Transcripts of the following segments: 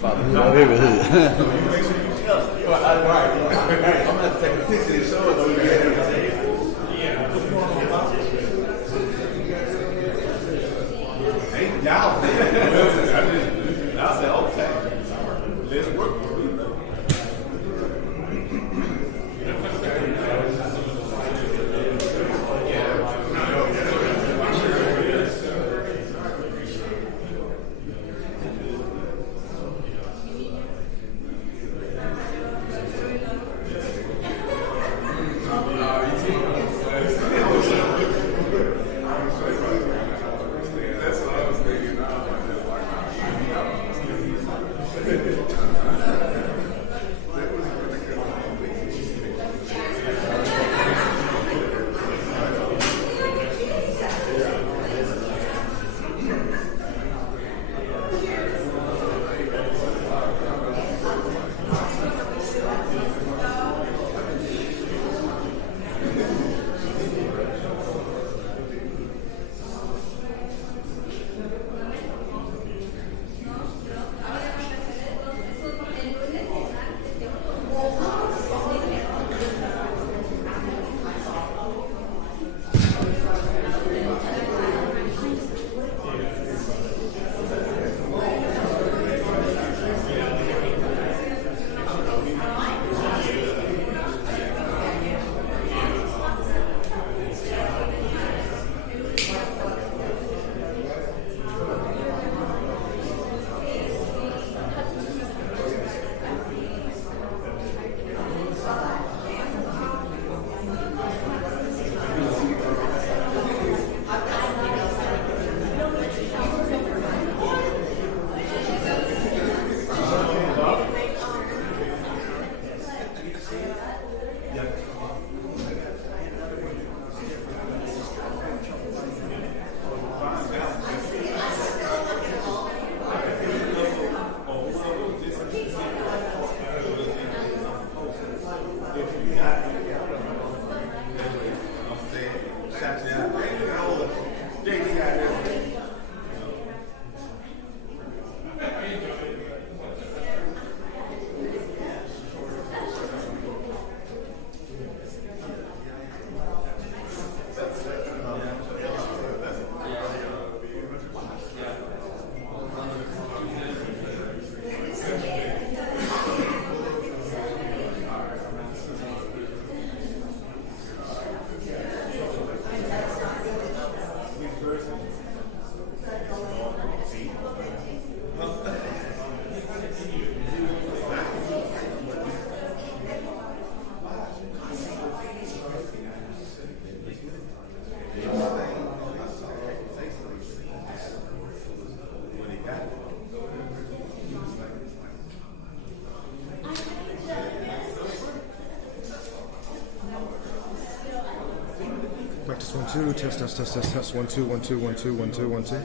Fatherhood over here. I'm going to take a picture and show it to you. Now, I said, okay, let's work for it. Practice 1 2, test 1 2 1 2 1 2 1 2 1 2.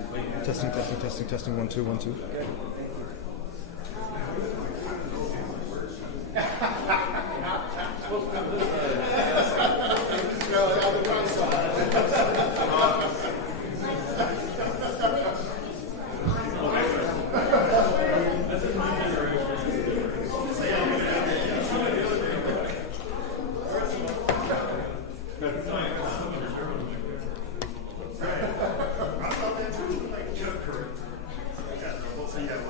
Testing 1 2 1 2. Yeah.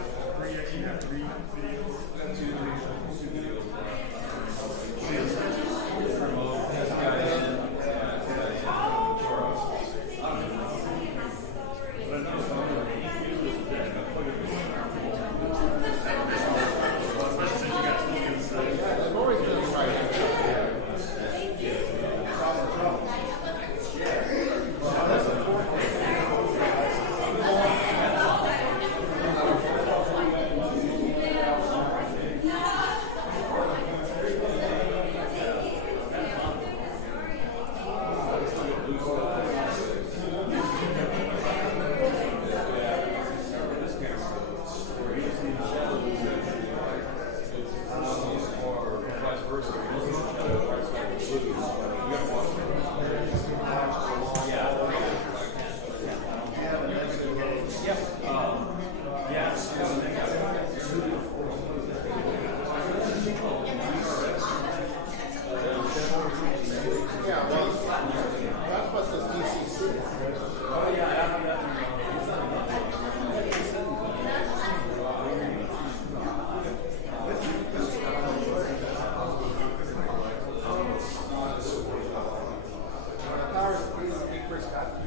Frisco.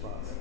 spot.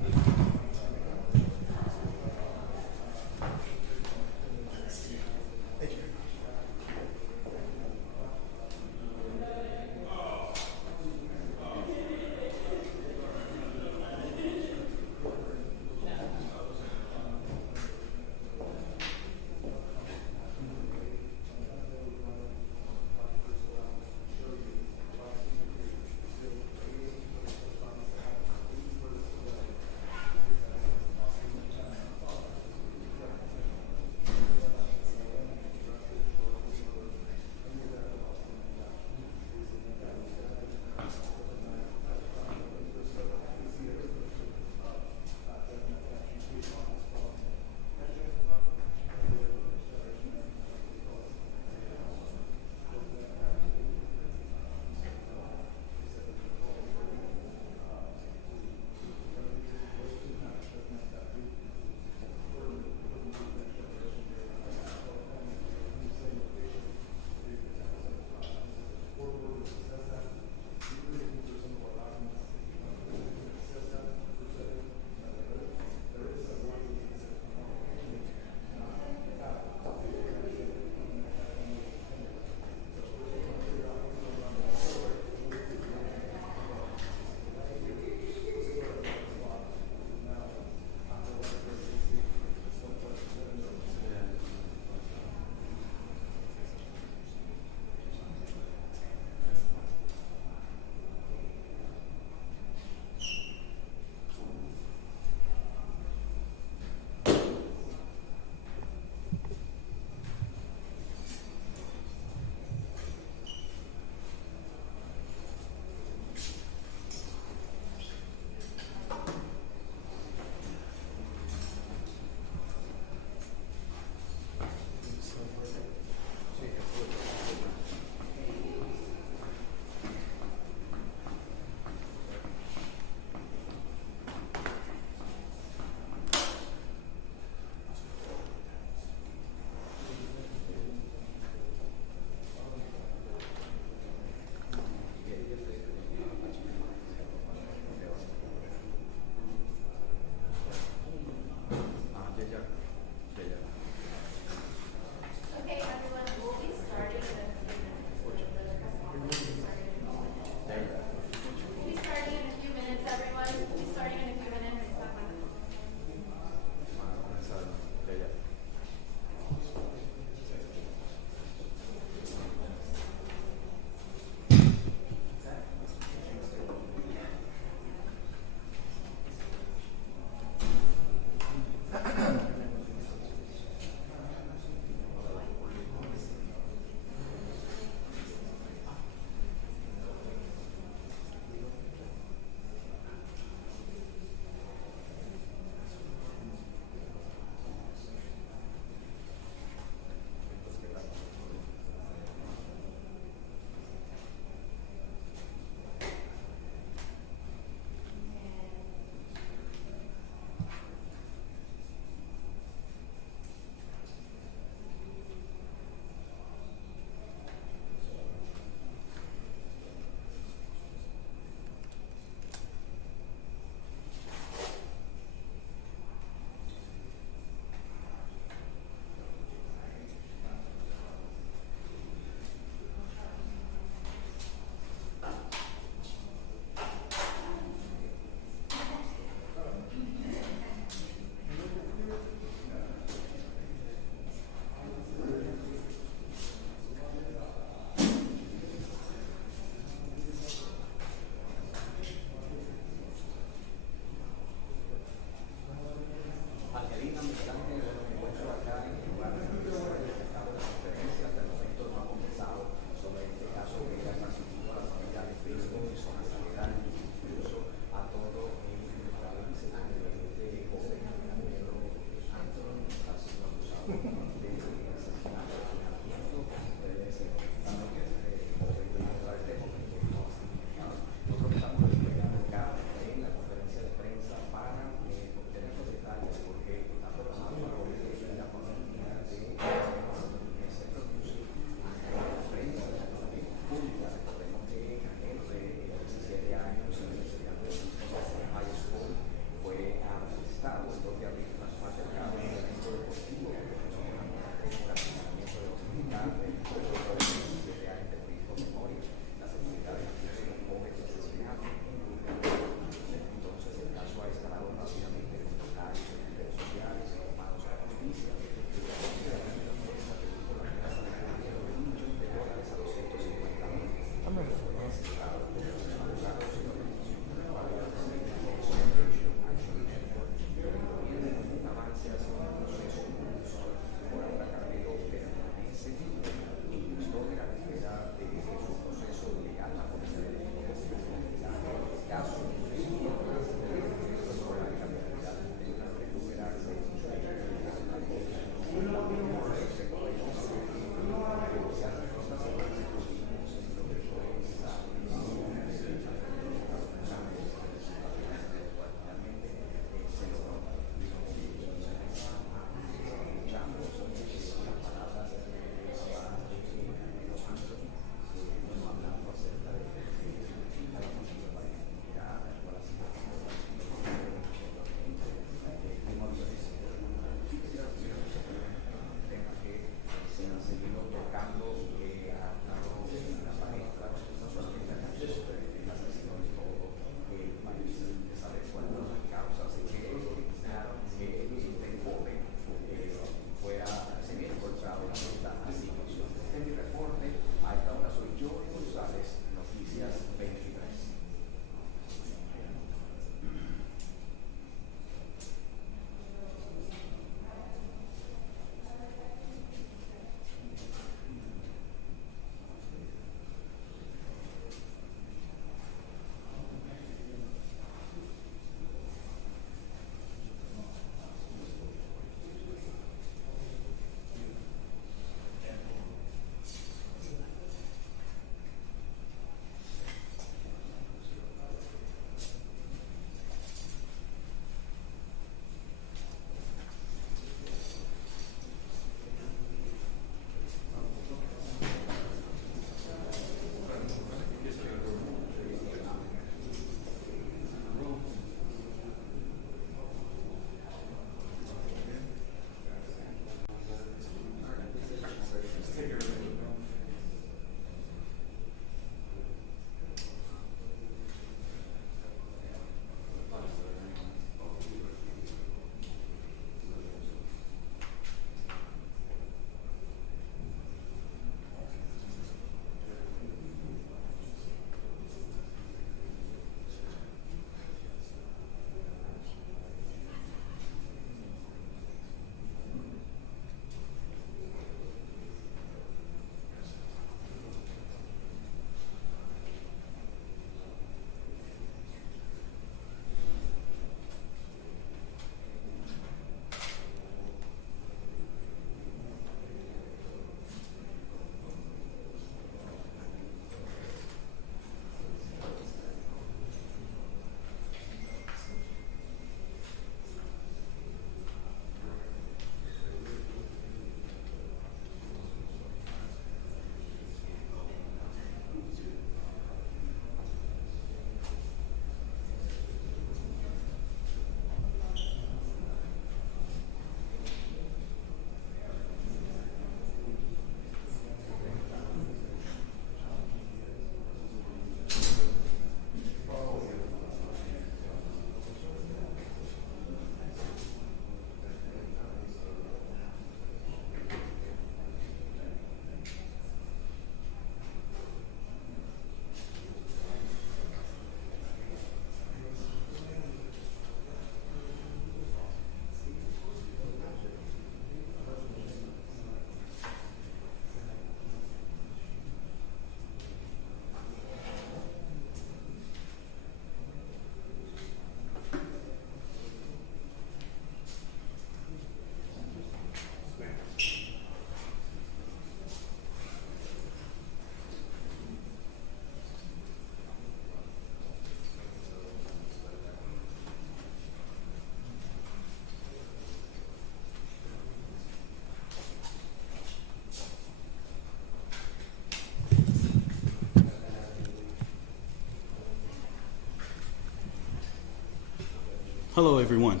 Hello, everyone.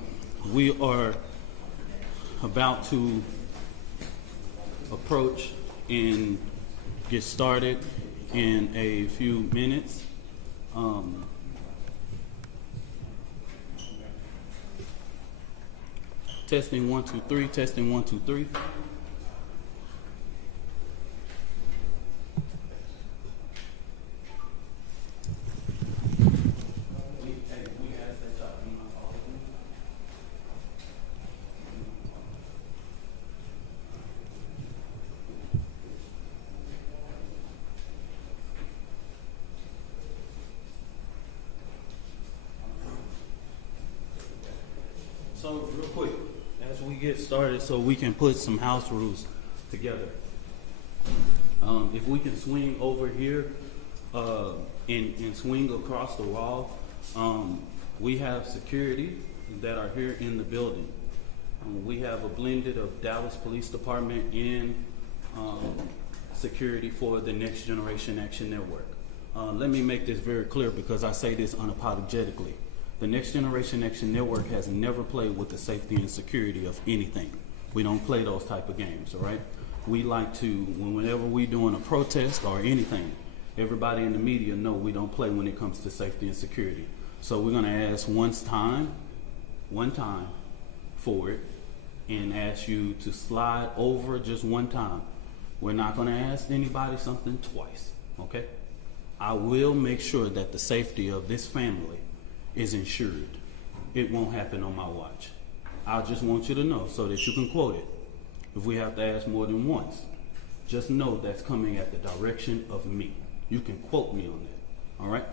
We are about to approach and get started in a few minutes. Testing 1 2 3. Testing 1 2 3. So real quick, as we get started, so we can put some house rules together. If we can swing over here and swing across the wall, we have security that are here in the building. We have a blended of Dallas Police Department and security for the Next Generation Action Network. Let me make this very clear because I say this unapologetically. The Next Generation Action Network has never played with the safety and security of anything. We don't play those type of games, all right? We like to, whenever we're doing a protest or anything, everybody in the media know we don't play when it comes to safety and security. So we're gonna ask one time for it, and ask you to slide over just one time. We're not gonna ask anybody something twice, okay? I will make sure that the safety of this family is ensured. It won't happen on my watch. I just want you to know so that you can quote it. If we have to ask more than once, just know that's coming at the direction of me. You can quote me on that, all right?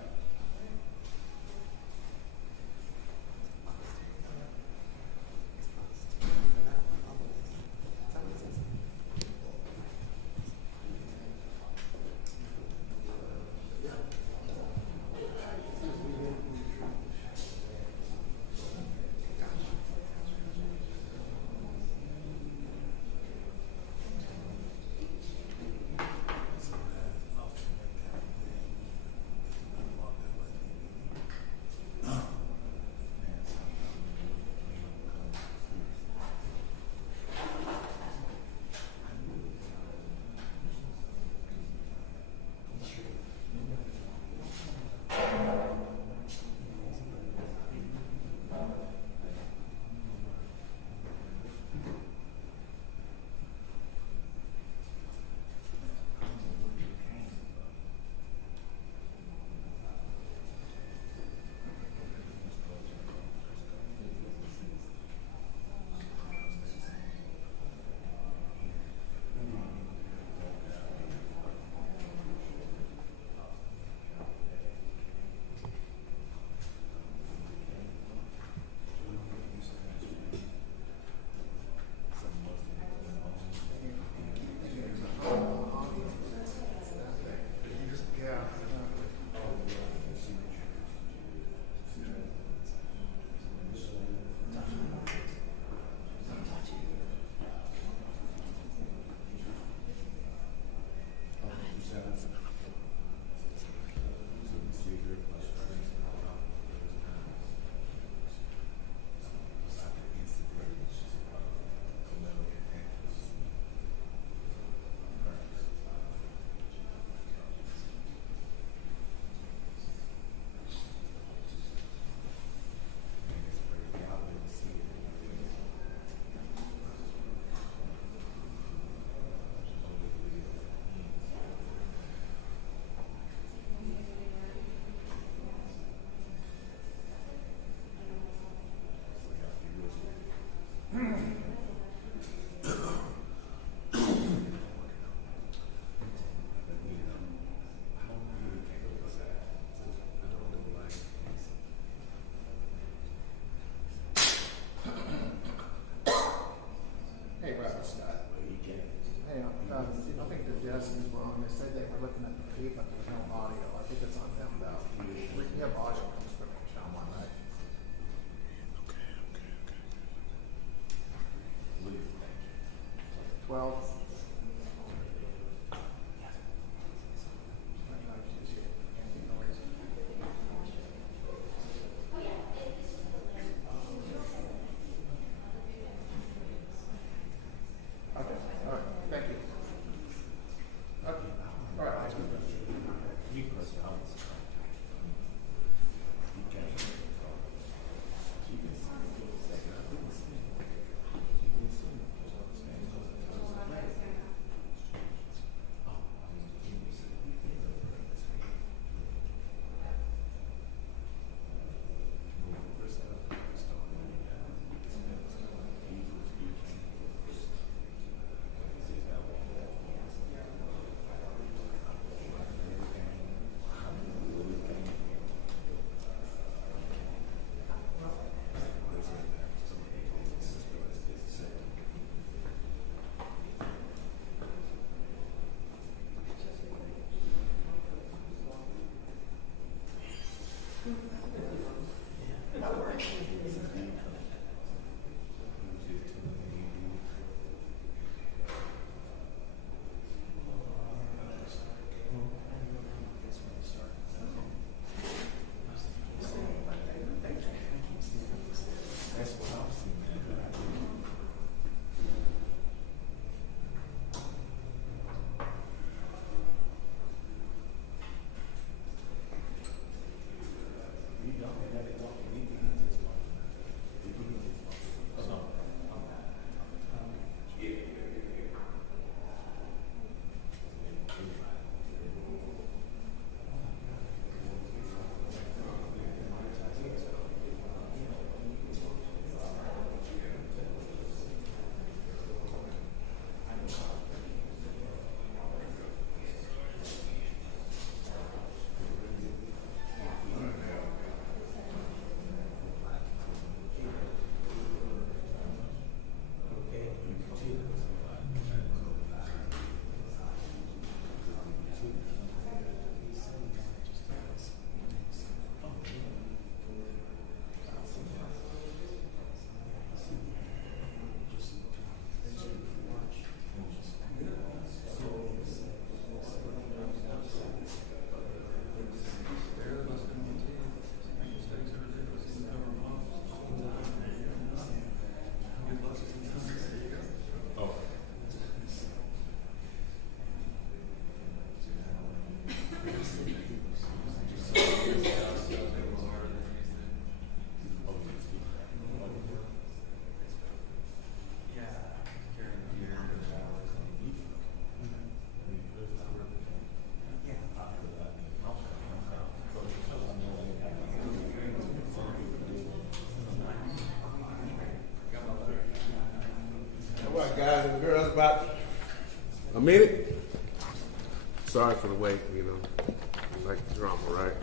Girl, that's about a minute. Sorry for the wait, you know. I like the drama, right?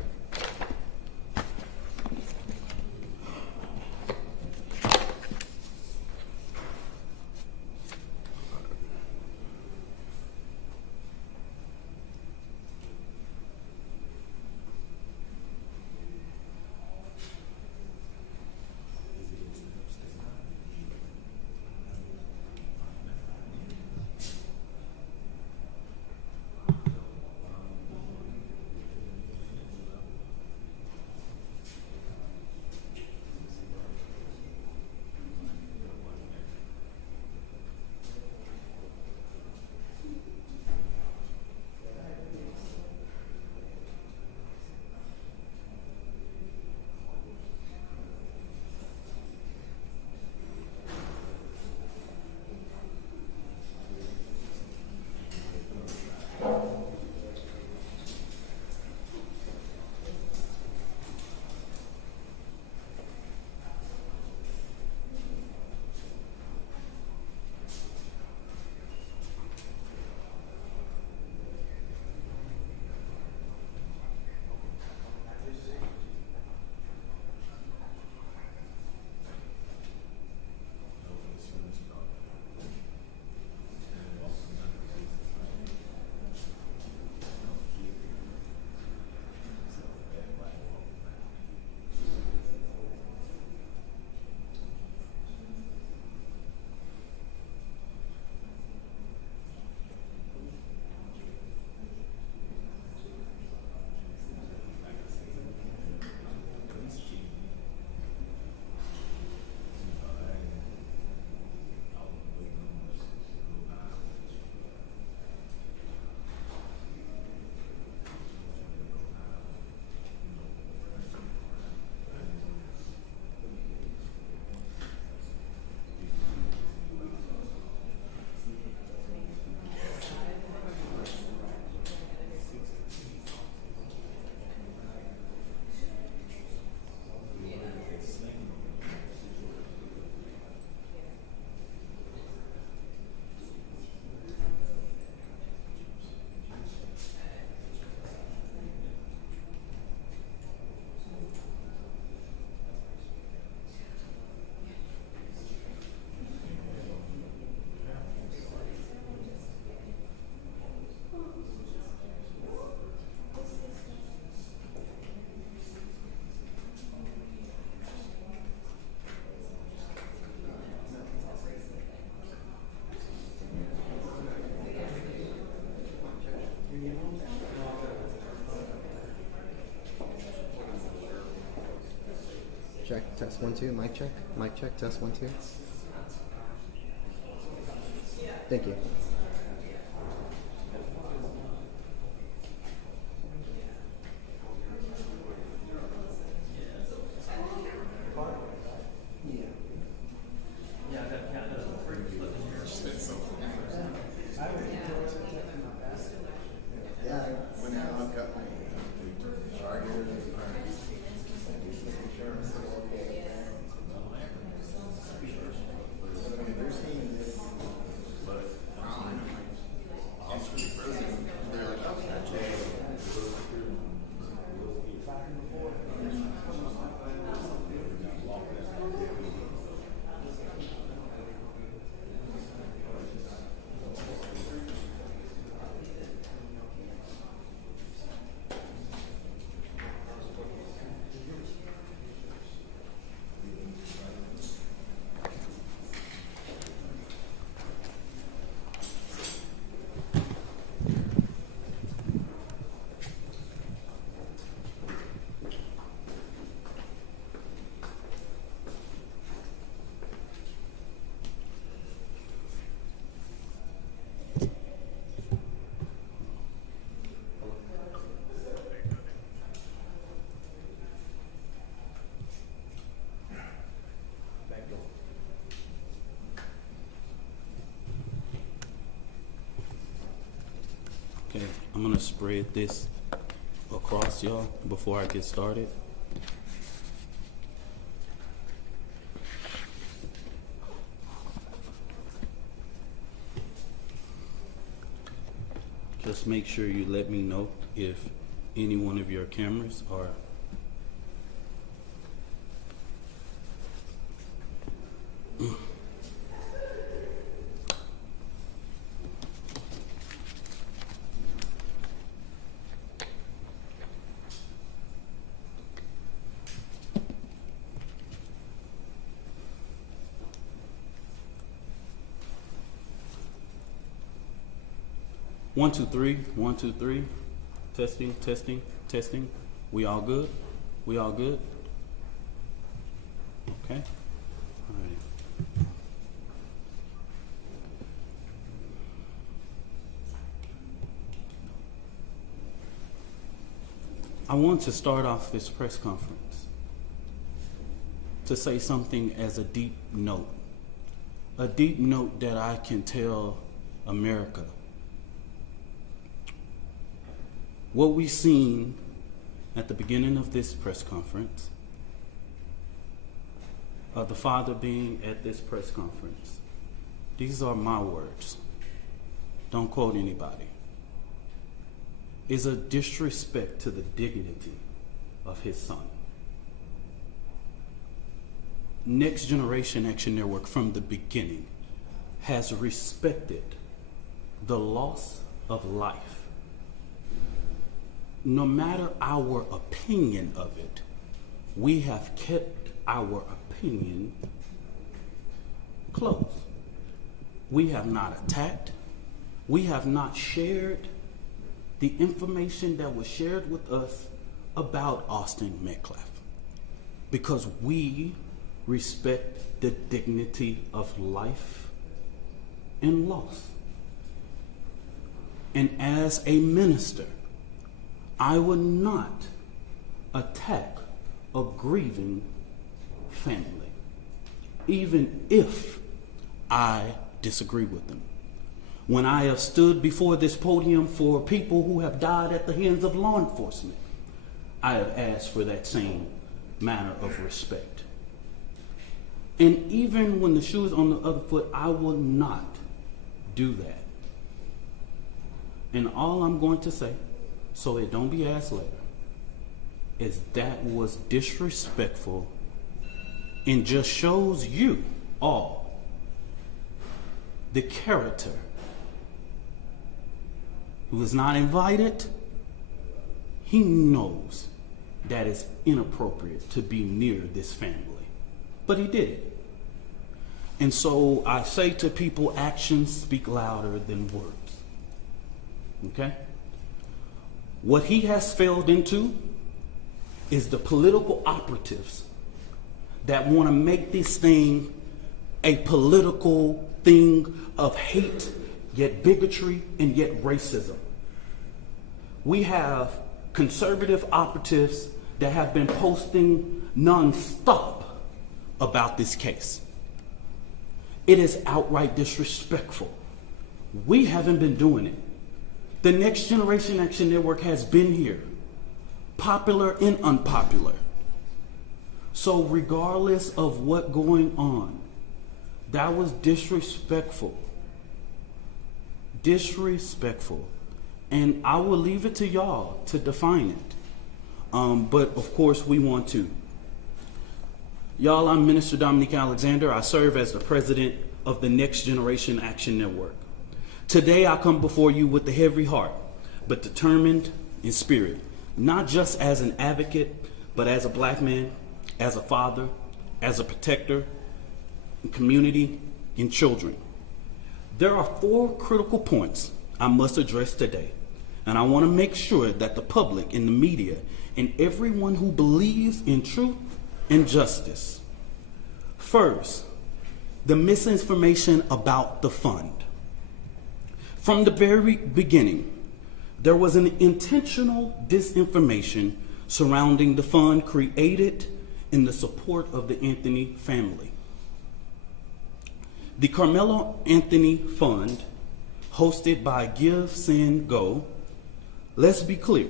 Check, test 1 2, mic check, test 1 2. Thank you. Okay, I'm gonna spread this across y'all before I get started. just make sure you let me know if any one of your cameras are. One, two, three. 1, 2, 3. Testing, testing, testing. We all good? We all good? Okay. All right. I want to start off this press conference to say something as a deep note that I can tell America. What we've seen at the beginning of this press conference, the father being at this press conference, these are my words, don't quote anybody, is a disrespect to the dignity of his son. Next Generation Action Network from the beginning has respected the loss of life. No matter our opinion of it, we have kept our opinion close. We have not attacked. We have not shared the information that was shared with us about Austin Metcalf, because we respect the dignity of life and loss. And as a minister, I would not attack a grieving family, even if I disagree with them. When I have stood before this podium for people who have died at the hands of law enforcement, I have asked for that same manner of respect. And even when the shoe is on the other foot, I will not do that. And all I'm going to say, so it don't be asked later, is that was disrespectful and just shows you all the character who is not invited. He knows that it's inappropriate to be near this family, but he did it. And so I say to people, actions speak louder than words. Okay? What he has failed into is the political operatives that want to make this thing a political thing of hate, yet bigotry, and yet racism. We have conservative operatives that have been posting nonstop about this case. It is outright disrespectful. We haven't been doing it. The Next Generation Action Network has been here, popular and unpopular. So regardless of what's going on, that was disrespectful. Disrespectful. And I will leave it to y'all to define it. But of course we want to. Y'all, I'm Minister Dominique Alexander. I serve as the president of the Next Generation Action Network. Today I come before you with a heavy heart, but determined in spirit, not just as an advocate, but as a black man, as a father, as a protector, community, and children. There are 4 critical points I must address today, and I want to make sure that the public and the media and everyone who believes in truth and justice. First, the misinformation about the fund. From the very beginning, there was an intentional disinformation surrounding the fund created in the support of the Anthony family. The Carmelo Anthony Fund, hosted by Give, Send, Go, let's be clear,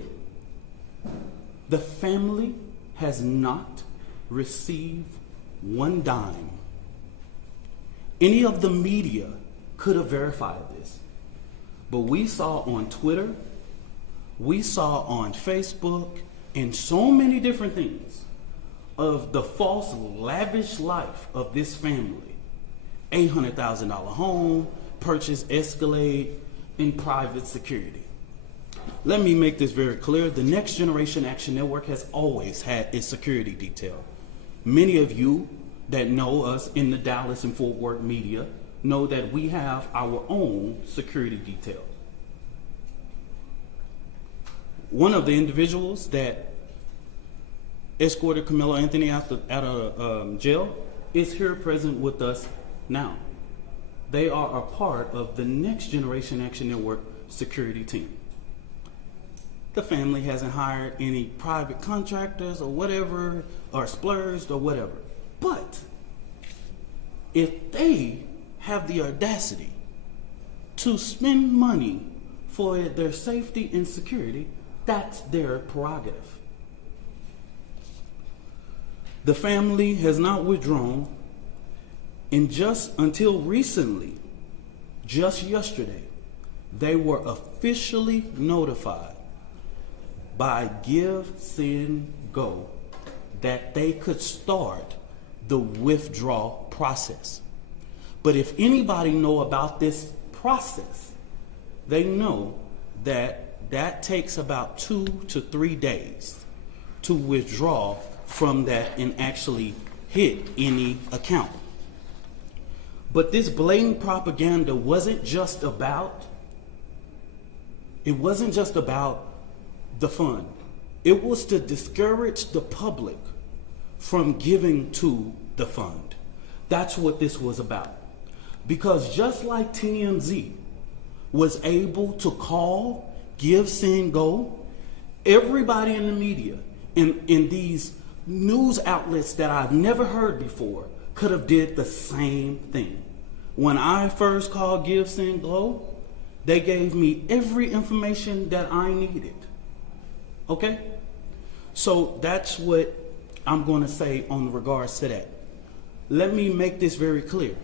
the family has not received one dime. Any of the media could have verified this. But we saw on Twitter, we saw on Facebook, and so many different things of the false, lavish life of this family. $800,000 home, purchase Escalade, and private security. Let me make this very clear. The Next Generation Action Network has always had its security detail. Many of you that know us in the Dallas and Fort Worth media know that we have our own security detail. One of the individuals that escorted Carmelo Anthony out of jail is here present with us now. They are a part of the Next Generation Action Network security team. The family hasn't hired any private contractors or whatever, or splurged or whatever. But if they have the audacity to spend money for their safety and security, that's their prerogative. The family has not withdrawn, and just until recently, just yesterday, they were officially notified by Give, Send, Go that they could start the withdrawal process. But if anybody know about this process, they know that that takes about 2 to 3 days to withdraw from that and actually hit any account. But this blatant propaganda wasn't just about the fund. It was to discourage the public from giving to the fund. That's what this was about. Because just like TMZ was able to call, Give, Send, Go, everybody in the media, in these news outlets that I've never heard before, could have did the same thing. When I first called Give, Send, Go, they gave me every information that I needed. Okay? So that's what I'm going to say on regards to that. Let me make this very clear.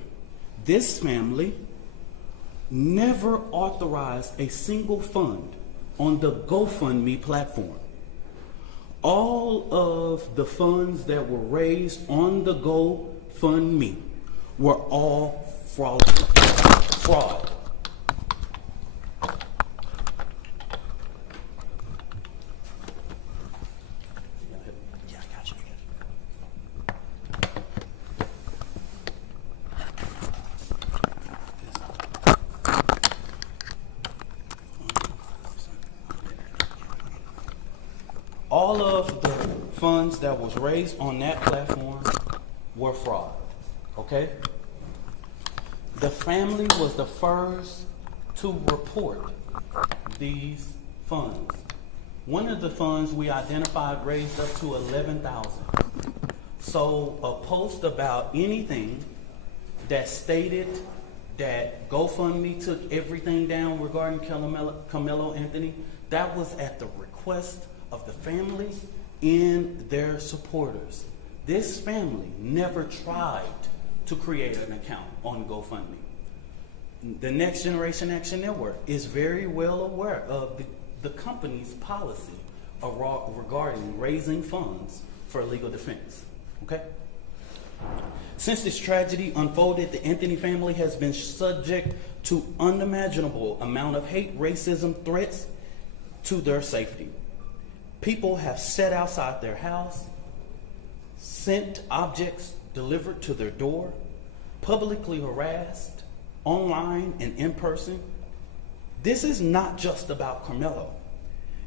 This family never authorized a single fund on the GoFundMe platform. All of the funds that were raised on the GoFundMe were all fraud. All of the funds that was raised on that platform were fraud, okay? The family was the first to report these funds. One of the funds we identified raised up to $11,000. So a post about anything that stated that GoFundMe took everything down regarding Carmelo Anthony, that was at the request of the family and their supporters. This family never tried to create an account on GoFundMe. The Next Generation Action Network is very well aware of the company's policy regarding raising funds for legal defense. Okay? Since this tragedy unfolded, the Anthony family has been subject to unimaginable amount of hate, racism, threats to their safety. People have sat outside their house, sent objects delivered to their door, publicly harassed, online and in person. This is not just about Carmelo.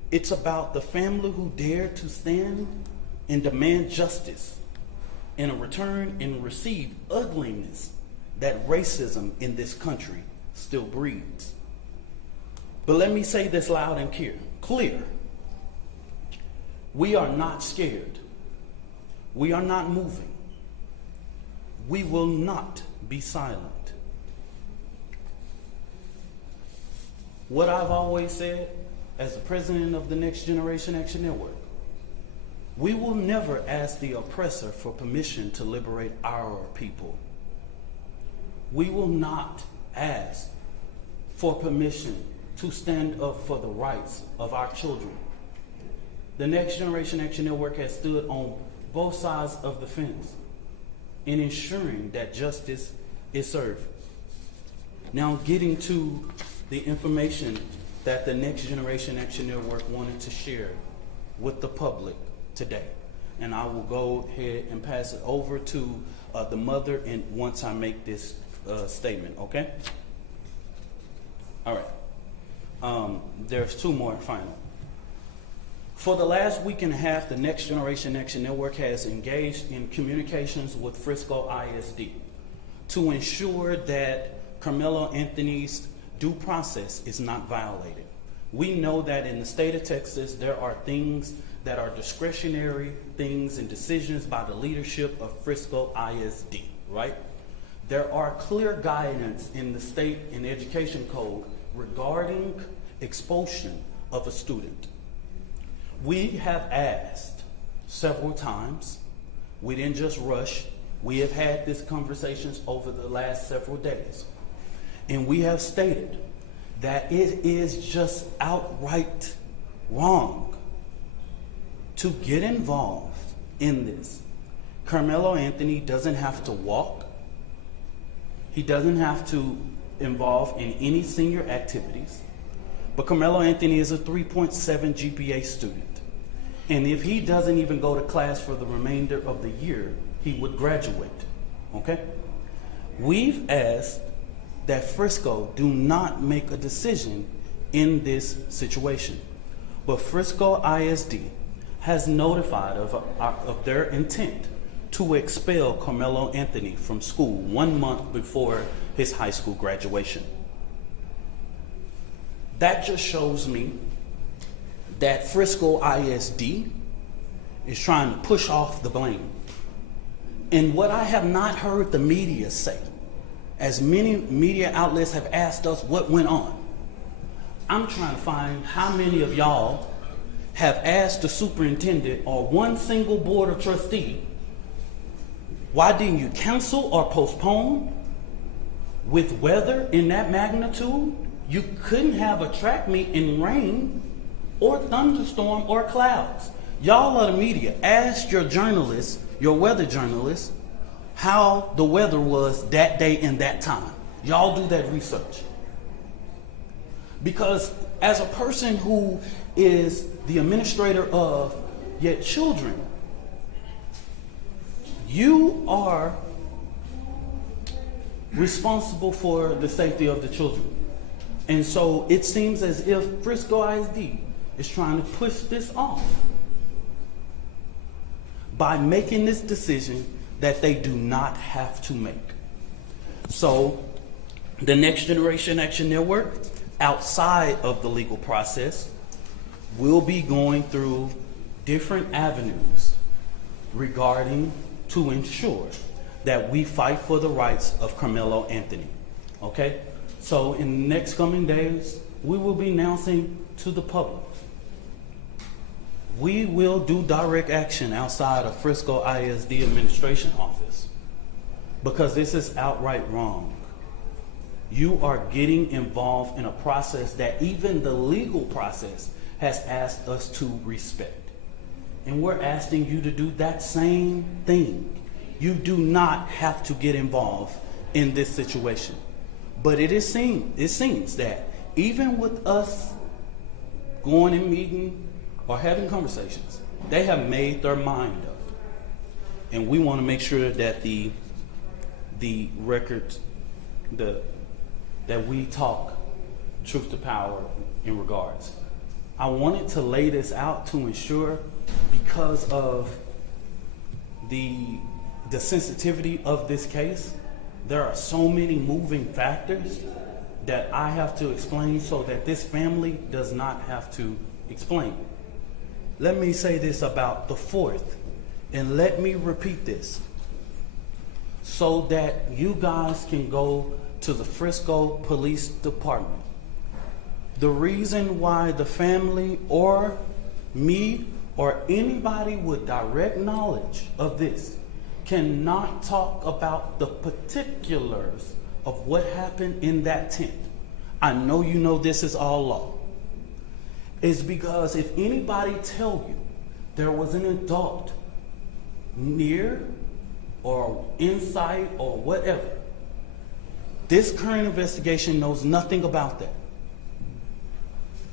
It's about the family who dared to stand and demand justice in a return and receive ugliness that racism in this country still breeds. But let me say this loud and clear. We are not scared. We are not moving. We will not be silent. What I've always said as the president of the Next Generation Action Network, we will never ask the oppressor for permission to liberate our people. We will not ask for permission to stand up for the rights of our children. The Next Generation Action Network has stood on both sides of the fence in ensuring that justice is served. Now, getting to the information that the Next Generation Action Network wanted to share with the public today. And I will go ahead and pass it over to the mother and once I make this statement, okay? All right. There's two more final. For the last week and a half, the Next Generation Action Network has engaged in communications with Frisco ISD to ensure that Carmelo Anthony's due process is not violated. We know that in the state of Texas, there are things that are discretionary things and decisions by the leadership of Frisco ISD, right? There are clear guidance in the state and education code regarding expulsion of a student. We have asked several times, we didn't just rush, we have had these conversations over the last several days. And we have stated that it is just outright wrong to get involved in this. Carmelo Anthony doesn't have to walk. He doesn't have to involve in any senior activities. But Carmelo Anthony is a 3.7 GPA student. And if he doesn't even go to class for the remainder of the year, he would graduate, okay? We've asked that Frisco do not make a decision in this situation. But Frisco ISD has notified of their intent to expel Carmelo Anthony from school 1 month before his high school graduation. That just shows me that Frisco ISD is trying to push off the blame. And what I have not heard the media say, as many media outlets have asked us what went on, I'm trying to find how many of y'all have asked the superintendent or one single board of trustee, why didn't you cancel or postpone? With weather in that magnitude, you couldn't have a track meet in rain or thunderstorm or clouds. Y'all are the media. Ask your journalists, your weather journalists, how the weather was that day and that time. Y'all do that research. Because as a person who is the administrator of your children, you are responsible for the safety of the children. And so it seems as if Frisco ISD is trying to push this off by making this decision that they do not have to make. So the Next Generation Action Network, outside of the legal process, will be going through different avenues regarding to ensure that we fight for the rights of Carmelo Anthony. Okay? So in the next coming days, we will be announcing to the public. We will do direct action outside of Frisco ISD administration office because this is outright wrong. You are getting involved in a process that even the legal process has asked us to respect. And we're asking you to do that same thing. You do not have to get involved in this situation. But it seems that even with us going and meeting or having conversations, they have made their mind up. And we want to make sure that the records, that we talk truth to power in regards. I wanted to lay this out to ensure, because of the sensitivity of this case, there are so many moving factors that I have to explain so that this family does not have to explain. Let me say this about the 4th, and let me repeat this so that you guys can go to the Frisco Police Department. The reason why the family or me or anybody with direct knowledge of this cannot talk about the particulars of what happened in that tent. I know you know this is all law, is because if anybody tell you there was an adult near or inside or whatever, this current investigation knows nothing about that.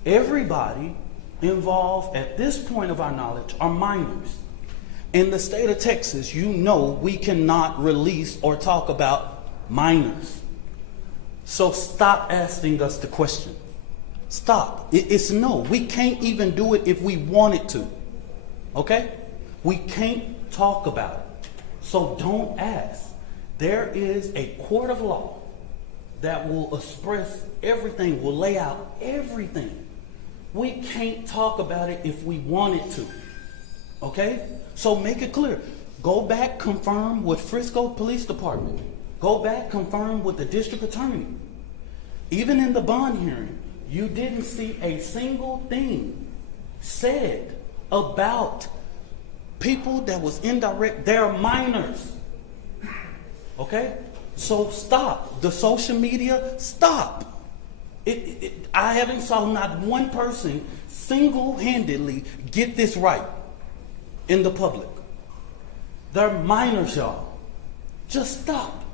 Everybody involved at this point of our knowledge are minors. In the state of Texas, you know we cannot release or talk about minors. So stop asking us the question. Stop. It's no. We can't even do it if we wanted to. Okay? We can't talk about it. So don't ask. There is a court of law that will express everything, will lay out everything. We can't talk about it if we wanted to. Okay? So make it clear. Go back, confirm with Frisco Police Department. Go back, confirm with the district attorney. Even in the bond hearing, you didn't see a single thing said about people that was indirect. They're minors. Okay? So stop. The social media, stop. I haven't saw not one person single-handedly get this right in the public. They're minors, y'all. Just stop.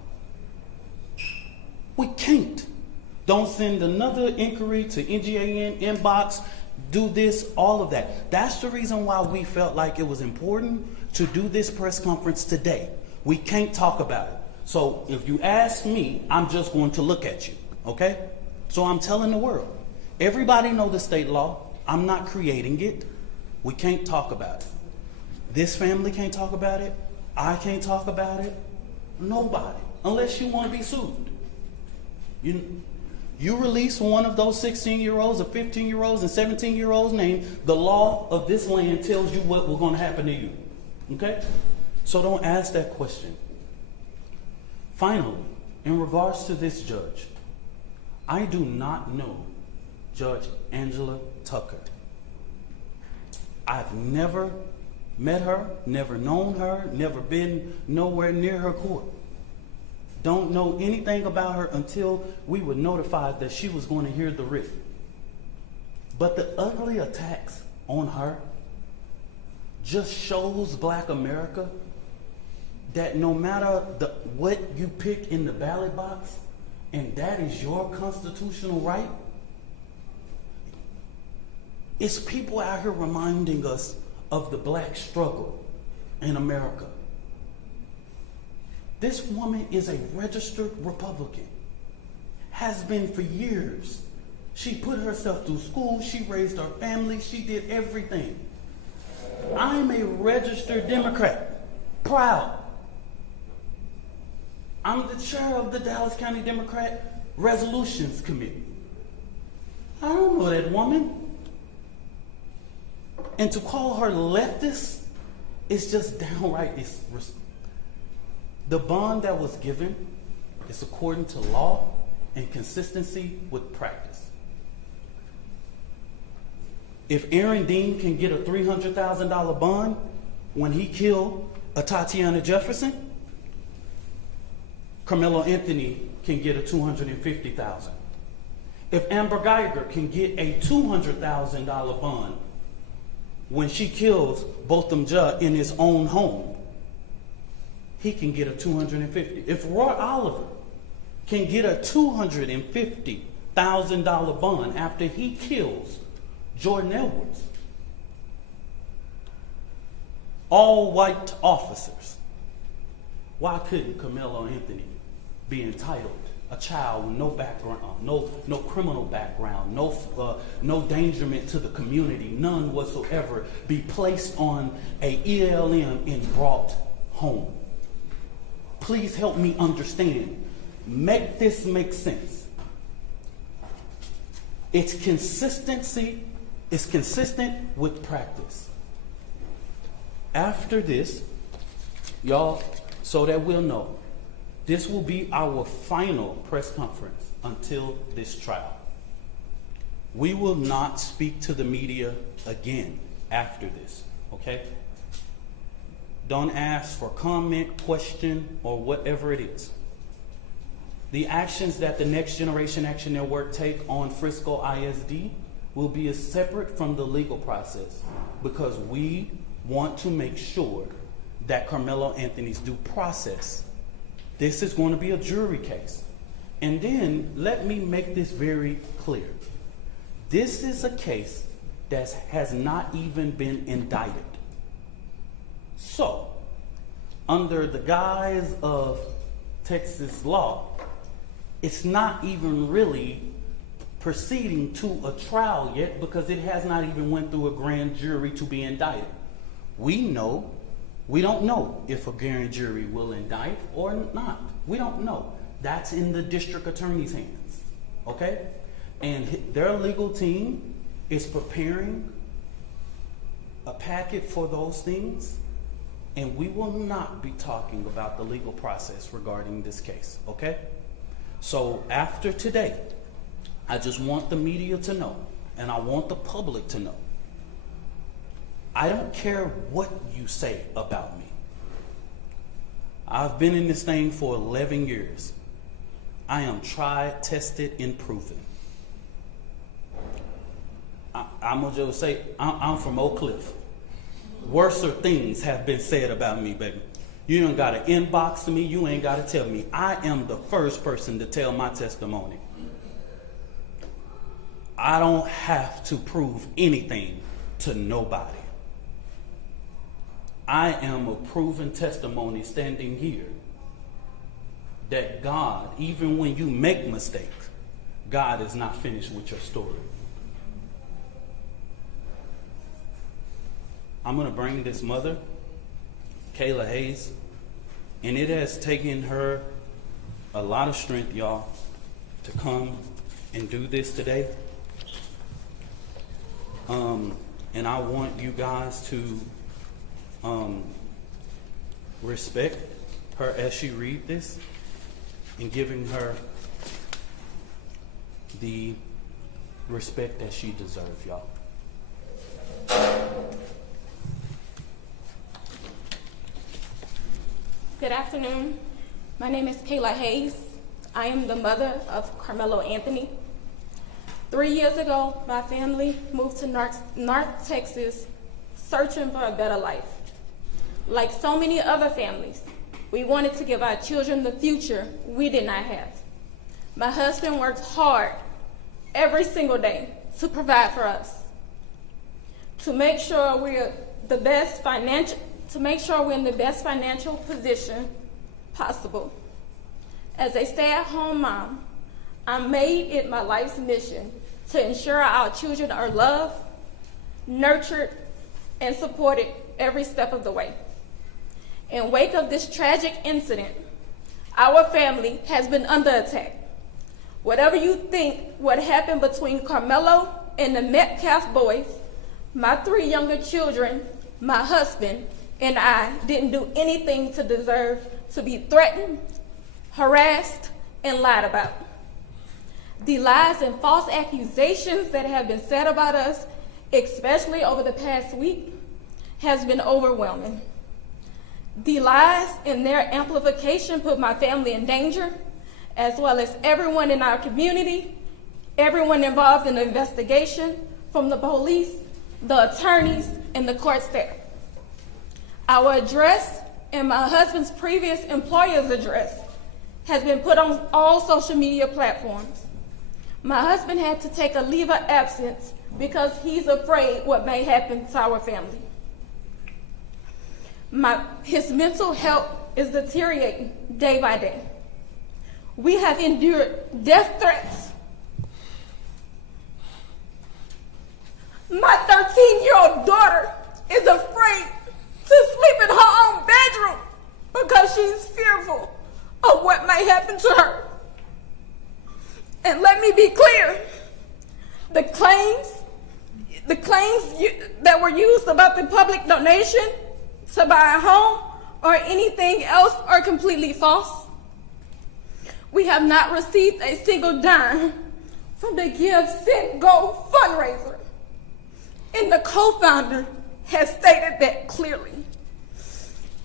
We can't. Don't send another inquiry to NGAN, inbox, do this, all of that. That's the reason why we felt like it was important to do this press conference today. We can't talk about it. So if you ask me, I'm just going to look at you, okay? So I'm telling the world. Everybody know the state law. I'm not creating it. We can't talk about it. This family can't talk about it. I can't talk about it. Nobody, unless you want to be sued. You release one of those 16-year-olds or 15-year-olds and 17-year-olds' name, the law of this land tells you what was going to happen to you. Okay? So don't ask that question. Finally, in regards to this judge, I do not know Judge Angela Tucker. I've never met her, never known her, never been nowhere near her court. Don't know anything about her until we were notified that she was going to hear the writ. But the ugly attacks on her just shows Black America that no matter what you pick in the ballot box, and that is your constitutional right, it's people out here reminding us of the Black struggle in America. This woman is a registered Republican, has been for years. She put herself through school, she raised her family, she did everything. I'm a registered Democrat, proud. I'm the chair of the Dallas County Democrat Resolutions Committee. I don't know that woman. And to call her leftist is just downright disrespectful. The bond that was given is according to law and consistency with practice. If Aaron Dean can get a $300,000 bond when he killed a Tatiana Jefferson, Carmelo Anthony can get a $250,000. If Amber Geiger can get a $200,000 bond when she kills Botham Judge in his own home, he can get a $250,000. If Roy Oliver can get a $250,000 bond after he kills Jordan Edwards, all white officers, why couldn't Carmelo Anthony be entitled? A child with no background, no criminal background, no endangerment to the community, none whatsoever, be placed on a ELM and brought home. Please help me understand. Make this make sense. It's consistency. It's consistent with practice. After this, y'all, so that we'll know, this will be our final press conference until this trial. We will not speak to the media again after this, okay? Don't ask for comment, question, or whatever it is. The actions that the Next Generation Action Network take on Frisco ISD will be separate from the legal process because we want to make sure that Carmelo Anthony's due process. This is going to be a jury case. And then let me make this very clear. This is a case that has not even been indicted. So, under the guise of Texas law, it's not even really proceeding to a trial yet because it has not even went through a grand jury to be indicted. We don't know if a grand jury will indict or not. We don't know. That's in the district attorney's hands, okay? And their legal team is preparing a packet for those things, and we will not be talking about the legal process regarding this case, okay? So after today, I just want the media to know, and I want the public to know, I don't care what you say about me. I've been in this thing for 11 years. I am tried, tested, and proven. I'm gonna just say, I'm from Oak Cliff. Worser things have been said about me, baby. You ain't gotta inbox me, you ain't gotta tell me. I am the first person to tell my testimony. I don't have to prove anything to nobody. I am a proven testimony standing here that God, even when you make mistakes, God is not finished with your story. I'm going to bring this mother, Kayla Hayes, and it has taken her a lot of strength, y'all, to come and do this today. And I want you guys to respect her as she read this and giving her the respect that she deserves, y'all. Good afternoon. My name is Kayla Hayes. I am the mother of Carmelo Anthony. 3 years ago, my family moved to North Texas searching for a better life. Like so many other families, we wanted to give our children the future we did not have. My husband works hard every single day to provide for us, to make sure we're in the best financial position possible. As a stay-at-home mom, I made it my life's mission to ensure our children are loved, nurtured, and supported every step of the way. In wake of this tragic incident, our family has been under attack. Whatever you think what happened between Carmelo and the Metcalf boys, my 3 younger children, my husband, and I didn't do anything to deserve to be threatened, harassed, and lied about. The lies and false accusations that have been said about us, especially over the past week, has been overwhelming. The lies and their amplification put my family in danger, as well as everyone in our community, everyone involved in the investigation, from the police, the attorneys, and the court staff. Our address and my husband's previous employer's address has been put on all social media platforms. My husband had to take a leave of absence because he's afraid what may happen to our family. His mental health is deteriorating day by day. We have endured death threats. My 13-year-old daughter is afraid to sleep in her own bedroom because she's fearful of what may happen to her. And let me be clear, the claims that were used about the public donation to buy a home or anything else are completely false. We have not received a single dime from the Give, Send, Go fundraiser. And the co-founder has stated that clearly.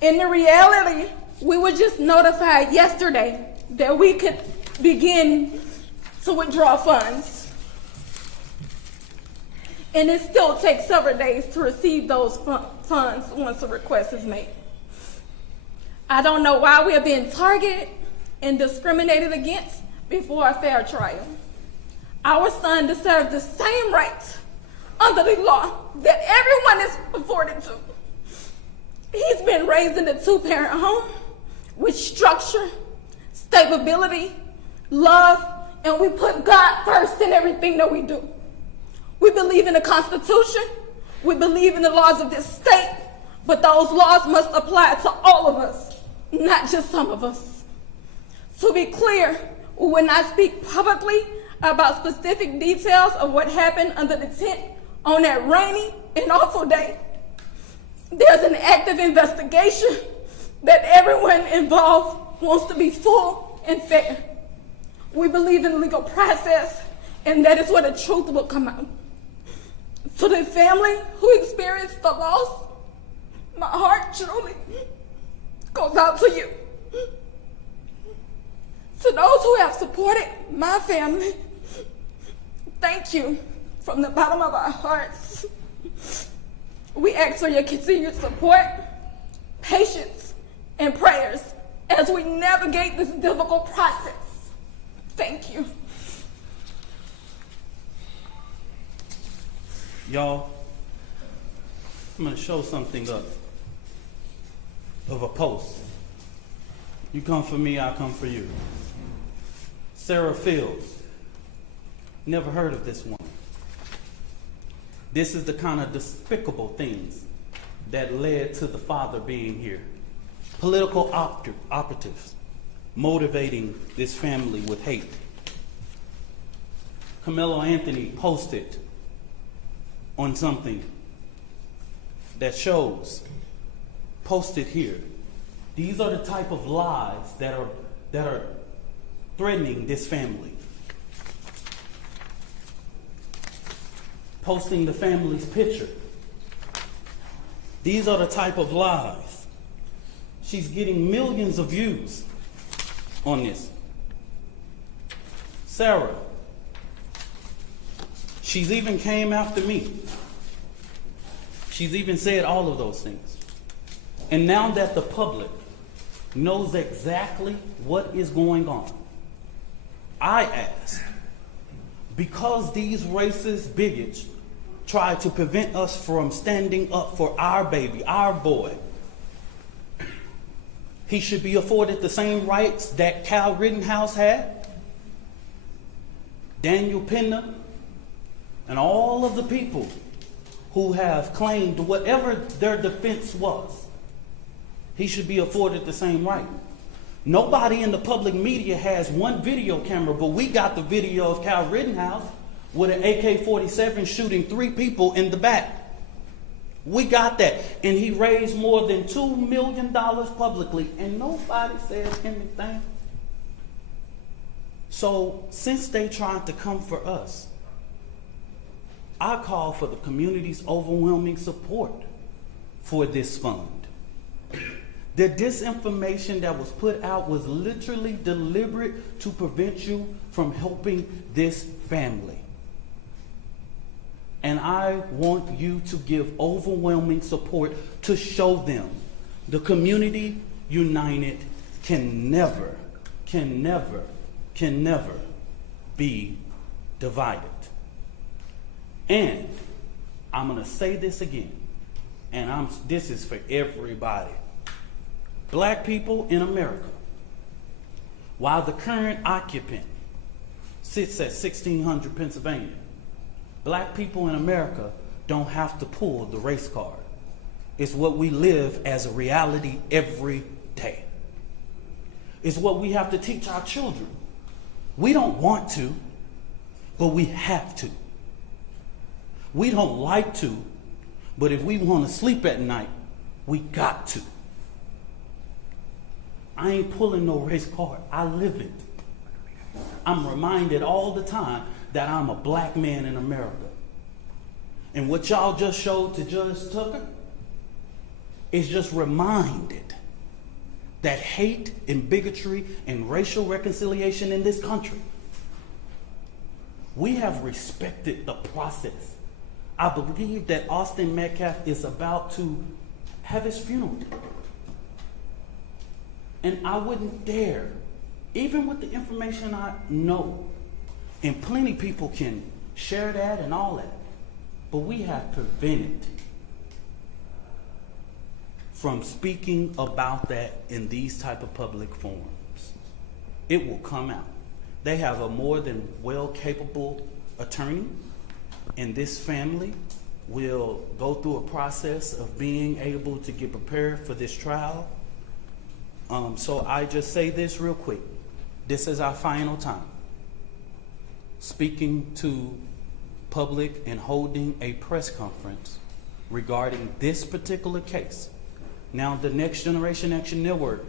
In the reality, we were just notified yesterday that we could begin to withdraw funds. And it still takes several days to receive those funds once a request is made. I don't know why we are being targeted and discriminated against before a fair trial. Our son deserves the same rights under the law that everyone is afforded to. He's been raised in a two-parent home with structure, stability, love, and we put God first in everything that we do. We believe in the Constitution, we believe in the laws of this state, but those laws must apply to all of us, not just some of us. To be clear, we will not speak publicly about specific details of what happened under the tent on that rainy and awful day. There's an active investigation that everyone involved wants to be full and fair. We believe in the legal process, and that is where the truth will come out. To the family who experienced the loss, my heart truly goes out to you. To those who have supported my family, thank you from the bottom of our hearts. We ask for your continued support, patience, and prayers as we navigate this difficult process. Thank you. Y'all, I'm going to show something up of a post. You come for me, I come for you. Sarah Fields. Never heard of this woman. This is the kind of despicable things that led to the father being here. Political operatives motivating this family with hate. Carmelo Anthony posted on something that shows, posted here. These are the type of lies that are threatening this family. Posting the family's picture. These are the type of lies. She's getting millions of views on this. Sarah, she's even came after me. She's even said all of those things. And now that the public knows exactly what is going on, I ask, because these racist bigots try to prevent us from standing up for our baby, our boy, he should be afforded the same rights that Kyle Rittenhouse had, Daniel Penna, and all of the people who have claimed whatever their defense was. He should be afforded the same right. Nobody in the public media has one video camera, but we got the video of Kyle Rittenhouse with an AK-47 shooting 3 people in the back. We got that. And he raised more than $2 million publicly, and nobody says anything. So since they tried to come for us, I call for the community's overwhelming support for this fund. The disinformation that was put out was literally deliberate to prevent you from helping this family. And I want you to give overwhelming support to show them the community united can never be divided. And I'm going to say this again, and this is for everybody. Black people in America, while the current occupant sits at 1600 Pennsylvania, black people in America don't have to pull the race card. It's what we live as a reality every day. It's what we have to teach our children. We don't want to, but we have to. We don't like to, but if we want to sleep at night, we got to. I ain't pulling no race card. I live it. I'm reminded all the time that I'm a black man in America. And what y'all just showed to Judge Tucker is just reminded that hate and bigotry and racial reconciliation in this country. We have respected the process. I believe that Austin Metcalf is about to have his funeral. And I wouldn't dare, even with the information I know, and plenty people can share that and all that, but we have prevented from speaking about that in these type of public forums. It will come out. They have a more than well capable attorney, and this family will go through a process of being able to get prepared for this trial. So I just say this real quick. This is our final time speaking to public and holding a press conference regarding this particular case. Now, the Next Generation Action Network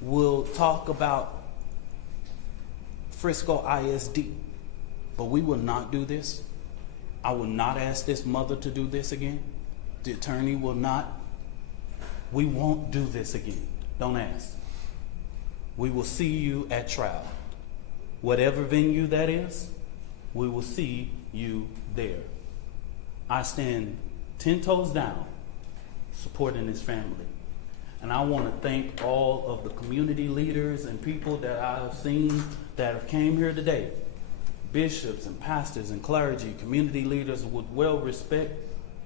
will talk about Frisco ISD, but we will not do this. I will not ask this mother to do this again. The attorney will not. We won't do this again. Don't ask. We will see you at trial. Whatever venue that is, we will see you there. I stand 10 toes down supporting this family. And I want to thank all of the community leaders and people that I have seen that have came here today. Bishops and pastors and clergy, community leaders with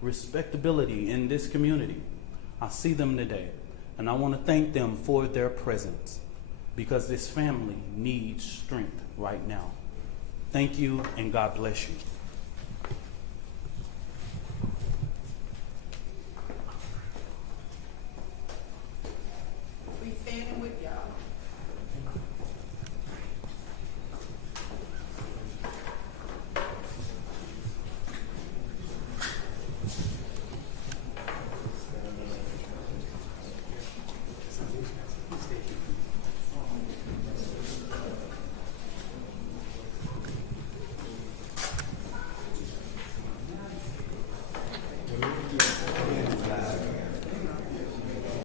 respectability in this community. I see them today. And I want to thank them for their presence, because this family needs strength right now. Thank you, and God bless you.